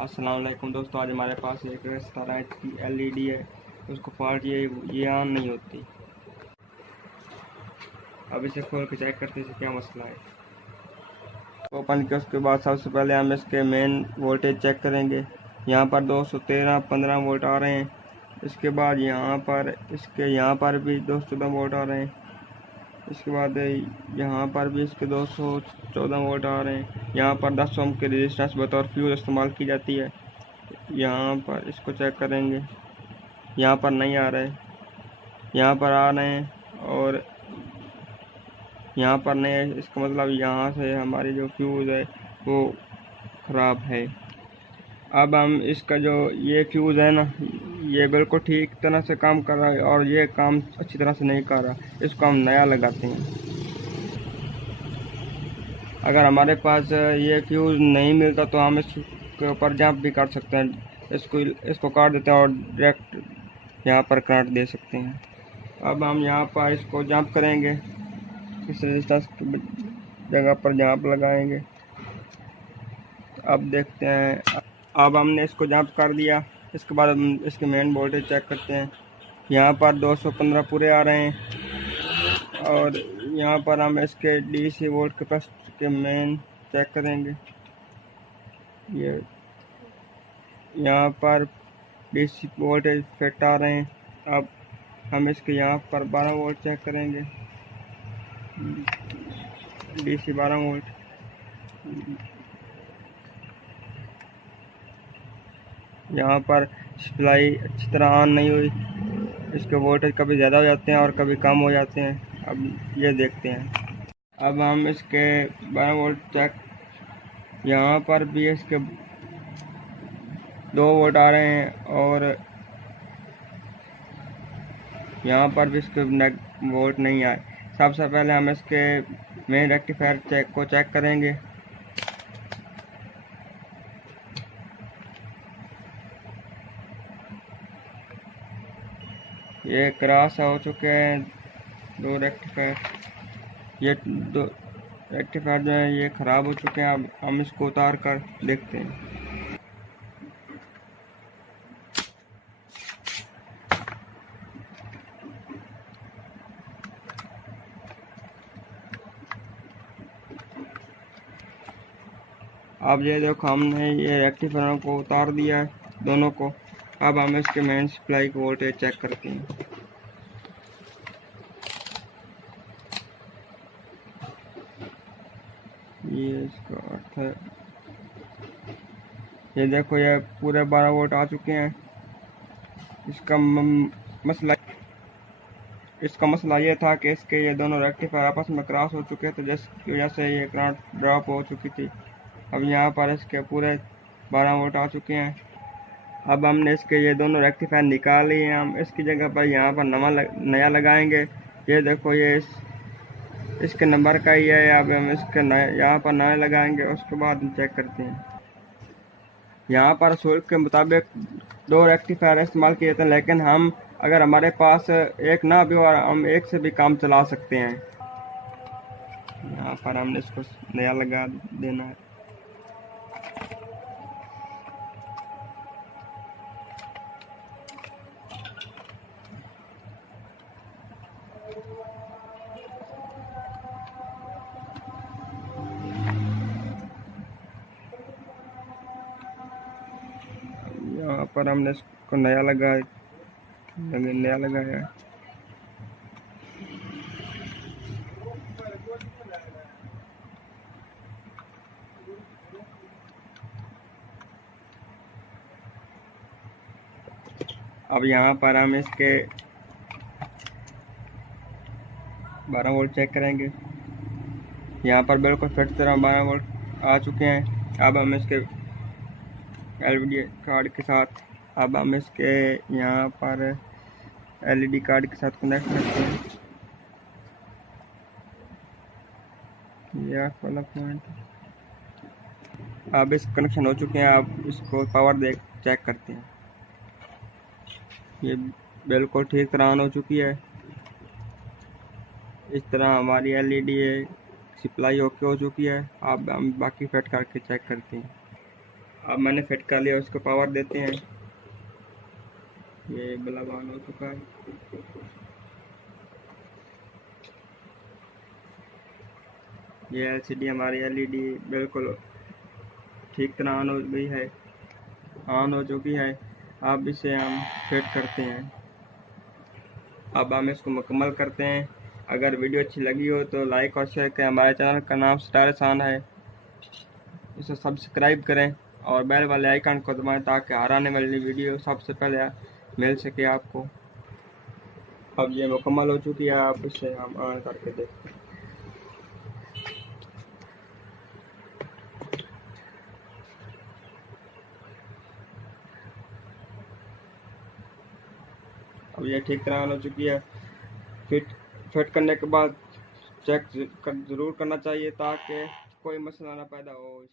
अस्सलाम वालेकुम दोस्तों, आज हमारे पास एक 17 इंच की एलईडी है। उसको फॉल्ट ये ऑन नहीं होती। अब इसे खोल के चेक करते हैं क्या मसला है। ओपन किया उसके बाद सबसे पहले हम इसके मेन वोल्टेज चेक करेंगे। यहाँ पर 213-15 वोल्ट आ रहे हैं। इसके बाद यहाँ पर भी 214 वोल्ट आ रहे हैं। इसके बाद यहाँ पर भी इसके 214 वोल्ट आ रहे हैं। यहाँ पर 10 ओम की रेजिस्टेंस बतौर फ्यूज इस्तेमाल की जाती है। यहाँ पर इसको चेक करेंगे, यहाँ पर नहीं आ रहे, यहाँ पर आ रहे हैं और यहाँ पर नहीं है। इसका मतलब यहाँ से हमारी जो फ्यूज़ है वो ख़राब है। अब हम इसका जो ये फ्यूज़ है ना, ये बिल्कुल ठीक तरह से काम कर रहा है और ये काम अच्छी तरह से नहीं कर रहा। इसको हम नया लगाते हैं। अगर हमारे पास ये फ्यूज़ नहीं मिलता तो हम इसके ऊपर जंप भी कर सकते हैं। इसको काट देते हैं और डायरेक्ट यहाँ पर करंट दे सकते हैं। अब हम यहाँ पर इसको जंप करेंगे, इस रेजिस्टेंस की जगह पर जंप लगाएंगे। अब देखते हैं, अब हमने इसको जंप कर दिया। इसके बाद हम इसके मेन वोल्टेज चेक करते हैं। यहाँ पर 215 पूरे आ रहे हैं और यहाँ पर हम इसके डीसी वोल्ट कैपेसिटर के मेन चेक करेंगे। ये यहाँ पर डीसी वोल्टेज फिट आ रहे हैं। अब हम इसके यहाँ पर 12 वोल्ट चेक करेंगे, डीसी 12 वोल्ट। यहाँ पर सप्लाई अच्छी तरह ऑन नहीं हुई। इसके वोल्टेज कभी ज़्यादा हो जाते हैं और कभी कम हो जाते हैं। अब ये देखते हैं। अब हम इसके 12 वोल्ट चेक, यहाँ पर भी इसके 2 वोल्ट आ रहे हैं और यहाँ पर भी इसके वोल्ट नहीं आए। सबसे पहले हम इसके मेन रेक्टिफायर को चेक करेंगे। ये क्रॉस हो चुके हैं 2 रेक्टिफायर। ये 2 रेक्टिफायर जो है ये ख़राब हो चुके हैं। अब हम इसको उतार कर देखते हैं। अब ये देखो, हमने ये रेक्टिफायर को उतार दिया है दोनों को। अब हम इसके मेन सप्लाई को वोल्टेज चेक करते हैं। ये इसका अर्थ है, ये देखो ये पूरे 12 वोल्ट आ चुके हैं। इसका मसला ये था कि इसके ये दोनों रेक्टिफायर आपस में क्रॉस हो चुके थे, जिसकी वजह से ये करंट ड्रॉप हो चुकी थी। अब यहाँ पर इसके पूरे 12 वोल्ट आ चुके हैं। अब हमने इसके ये दोनों रेक्टिफायर निकाल लिए हैं। हम इसकी जगह पर यहाँ पर नया लगाएंगे। ये देखो ये इसके नंबर का ही है। अब हम इसके यहाँ पर नया लगाएंगे, उसके बाद हम चेक करते हैं। यहाँ पर शुल्क के मुताबिक 2 रेक्टिफायर इस्तेमाल किए थे, लेकिन हम अगर हमारे पास एक ना भी और हम एक से भी काम चला सकते हैं। यहाँ पर हमने इसको नया लगा देना है। यहाँ पर हमने इसको नया लगाया है। अब यहाँ पर हम इसके 12 वोल्ट चेक करेंगे। यहाँ पर बिल्कुल फिट तरह 12 वोल्ट आ चुके हैं। अब हम इसके एलईडी कार्ड के साथ यहाँ पर एलईडी कार्ड के साथ कनेक्ट करते हैं। यह वाला पॉइंट, अब इस कनेक्शन हो चुके हैं। अब इसको पावर चेक करते हैं। ये बिल्कुल ठीक तरह ऑन हो चुकी है। इस तरह हमारी एलईडी सप्लाई ओके हो चुकी है। अब हम बाकी फिट करके चेक करते हैं। अब मैंने फिट कर लिया, उसको पावर देते हैं। ये बल्ब ऑन हो चुका है। ये एलसीडी हमारी एलईडी बिल्कुल ठीक तरह ऑन हो गई है, ऑन हो चुकी है। अब इसे हम फिट करते हैं। अब हम इसको मुकम्मल करते हैं। अगर वीडियो अच्छी लगी हो तो लाइक और शेयर करें। हमारे चैनल का नाम स्टार सान है, इसे सब्सक्राइब करें और बेल वाले आइकन को दबाएं ताकि हर आने वाली वीडियो सबसे पहले मिल सके आपको। अब ये मुकम्मल हो चुकी है, अब इसे हम ऑन करके देखते हैं। अब ये ठीक तरह ऑन हो चुकी है। फिट करने के बाद चेक ज़रूर करना चाहिए ताकि कोई मसला ना पैदा हो।